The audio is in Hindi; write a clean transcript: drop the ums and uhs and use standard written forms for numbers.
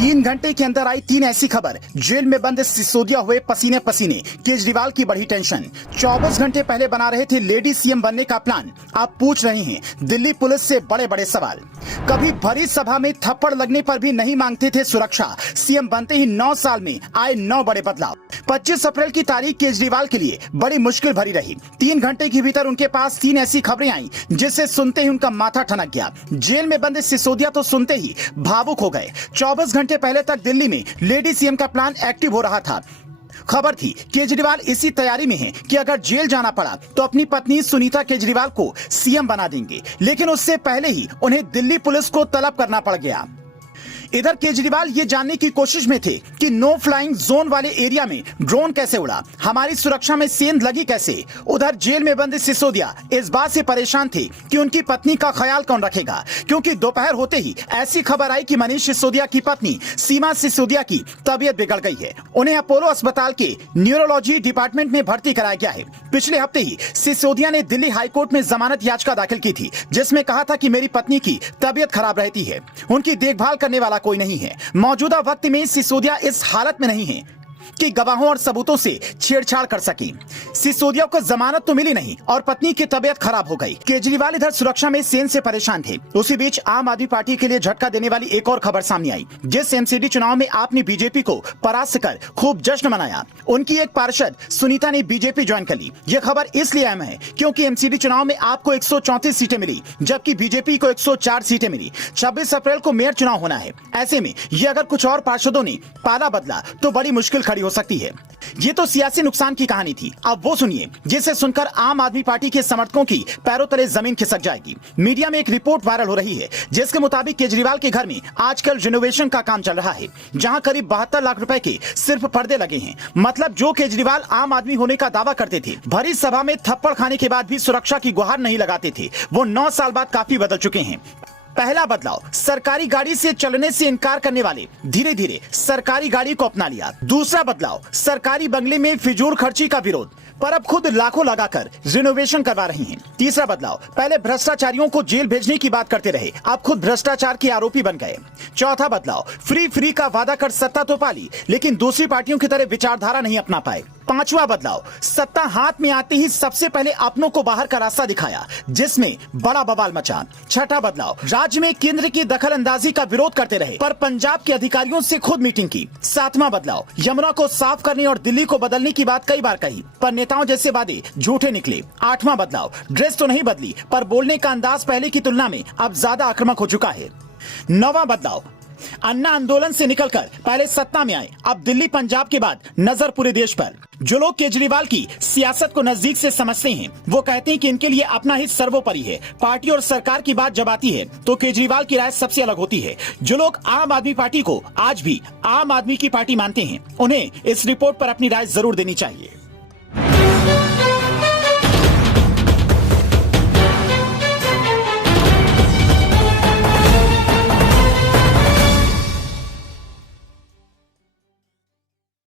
3 घंटे के अंदर आई 3 ऐसी खबर। जेल में बंद सिसोदिया हुए पसीने पसीने, केजरीवाल की बढ़ी टेंशन। 24 घंटे पहले बना रहे थे लेडी सीएम बनने का प्लान, अब पूछ रहे हैं दिल्ली पुलिस से बड़े बड़े सवाल। कभी भरी सभा में थप्पड़ लगने पर भी नहीं मांगते थे सुरक्षा, सीएम बनते ही 9 साल में आए 9 बड़े बदलाव। 25 अप्रैल की तारीख केजरीवाल के लिए बड़ी मुश्किल भरी रही। 3 घंटे के भीतर उनके पास 3 ऐसी खबरें आई जिसे सुनते ही उनका माथा ठनक गया। जेल में बंद सिसोदिया तो सुनते ही भावुक हो गए। 24 घंटे पहले तक दिल्ली में लेडी सीएम का प्लान एक्टिव हो रहा था। खबर थी केजरीवाल इसी तैयारी में हैं कि अगर जेल जाना पड़ा तो अपनी पत्नी सुनीता केजरीवाल को सीएम बना देंगे, लेकिन उससे पहले ही उन्हें दिल्ली पुलिस को तलब करना पड़ गया। इधर केजरीवाल ये जानने की कोशिश में थे कि नो फ्लाइंग जोन वाले एरिया में ड्रोन कैसे उड़ा, हमारी सुरक्षा में सेंध लगी कैसे। उधर जेल में बंद सिसोदिया इस बात से परेशान थे कि उनकी पत्नी का ख्याल कौन रखेगा, क्योंकि दोपहर होते ही ऐसी खबर आई कि मनीष सिसोदिया की पत्नी सीमा सिसोदिया की तबीयत बिगड़ गई है। उन्हें अपोलो अस्पताल के न्यूरोलॉजी डिपार्टमेंट में भर्ती कराया गया है। पिछले हफ्ते ही सिसोदिया ने दिल्ली हाईकोर्ट में जमानत याचिका दाखिल की थी, जिसमें कहा था कि मेरी पत्नी की तबीयत खराब रहती है, उनकी देखभाल करने वाला कोई नहीं है। मौजूदा वक्त में सिसोदिया इस हालत में नहीं है कि गवाहों और सबूतों से छेड़छाड़ कर सके। सिसोदिया को जमानत तो मिली नहीं और पत्नी की तबीयत खराब हो गई। केजरीवाल इधर सुरक्षा में सेंध से परेशान थे। उसी बीच आम आदमी पार्टी के लिए झटका देने वाली एक और खबर सामने आई। जिस एमसीडी चुनाव में आपने बीजेपी को परास्त कर खूब जश्न मनाया, उनकी एक पार्षद सुनीता ने बीजेपी ज्वाइन कर ली। यह खबर इसलिए अहम है क्योंकि एमसीडी चुनाव में आपको 134 सीटें मिली, जबकि बीजेपी को 104 सीटें मिली। 26 अप्रैल को मेयर चुनाव होना है। ऐसे में ये अगर कुछ और पार्षदों ने पाला बदला तो बड़ी मुश्किल खड़ी हो सकती है। ये तो सियासी नुकसान की कहानी थी। अब वो सुनिए जिसे सुनकर आम आदमी पार्टी के समर्थकों की पैरों तले जमीन खिसक जाएगी। मीडिया में एक रिपोर्ट वायरल हो रही है जिसके मुताबिक केजरीवाल के घर में आजकल रिनोवेशन का काम चल रहा है, जहां करीब 72 लाख रुपए के सिर्फ पर्दे लगे हैं। मतलब जो केजरीवाल आम आदमी होने का दावा करते थे, भरी सभा में थप्पड़ खाने के बाद भी सुरक्षा की गुहार नहीं लगाते थे, वो 9 साल बाद काफी बदल चुके हैं। पहला बदलाव, सरकारी गाड़ी से चलने से इनकार करने वाले धीरे धीरे सरकारी गाड़ी को अपना लिया। दूसरा बदलाव, सरकारी बंगले में फिजूल खर्ची का विरोध, पर अब खुद लाखों लगाकर रिनोवेशन करवा रही हैं। तीसरा बदलाव, पहले भ्रष्टाचारियों को जेल भेजने की बात करते रहे, अब खुद भ्रष्टाचार के आरोपी बन गए। चौथा बदलाव, फ्री का वादा कर सत्ता तो पाली, लेकिन दूसरी पार्टियों की तरह विचारधारा नहीं अपना पाए। पांचवा बदलाव, सत्ता हाथ में आते ही सबसे पहले अपनों को बाहर का रास्ता दिखाया, जिसमें बड़ा बवाल मचा। छठा बदलाव, राज्य में केंद्र की दखल अंदाजी का विरोध करते रहे, पर पंजाब के अधिकारियों से खुद मीटिंग की। सातवां बदलाव, यमुना को साफ करने और दिल्ली को बदलने की बात कई बार कही, पर नेताओं जैसे वादे झूठे निकले। आठवां बदलाव, ड्रेस तो नहीं बदली, पर बोलने का अंदाज पहले की तुलना में अब ज्यादा आक्रामक हो चुका है। नौवां बदलाव, अन्ना आंदोलन से निकलकर पहले सत्ता में आए, अब दिल्ली पंजाब के बाद नजर पूरे देश पर। जो लोग केजरीवाल की सियासत को नजदीक से समझते हैं, वो कहते हैं कि इनके लिए अपना हित सर्वोपरि है। पार्टी और सरकार की बात जब आती है तो केजरीवाल की राय सबसे अलग होती है। जो लोग आम आदमी पार्टी को आज भी आम आदमी की पार्टी मानते हैं, उन्हें इस रिपोर्ट पर अपनी राय जरूर देनी चाहिए।